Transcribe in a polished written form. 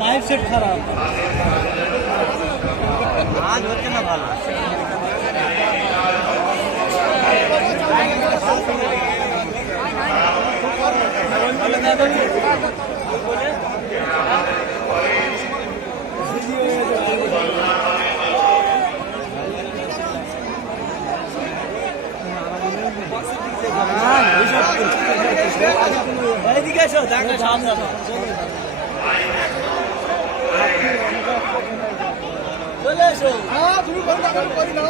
Mic set খারাপ আজ হচ্ছে না ভালো। এদিকে এসো দেখো সামনে চলে এসো। হ্যাঁ তুমি করি না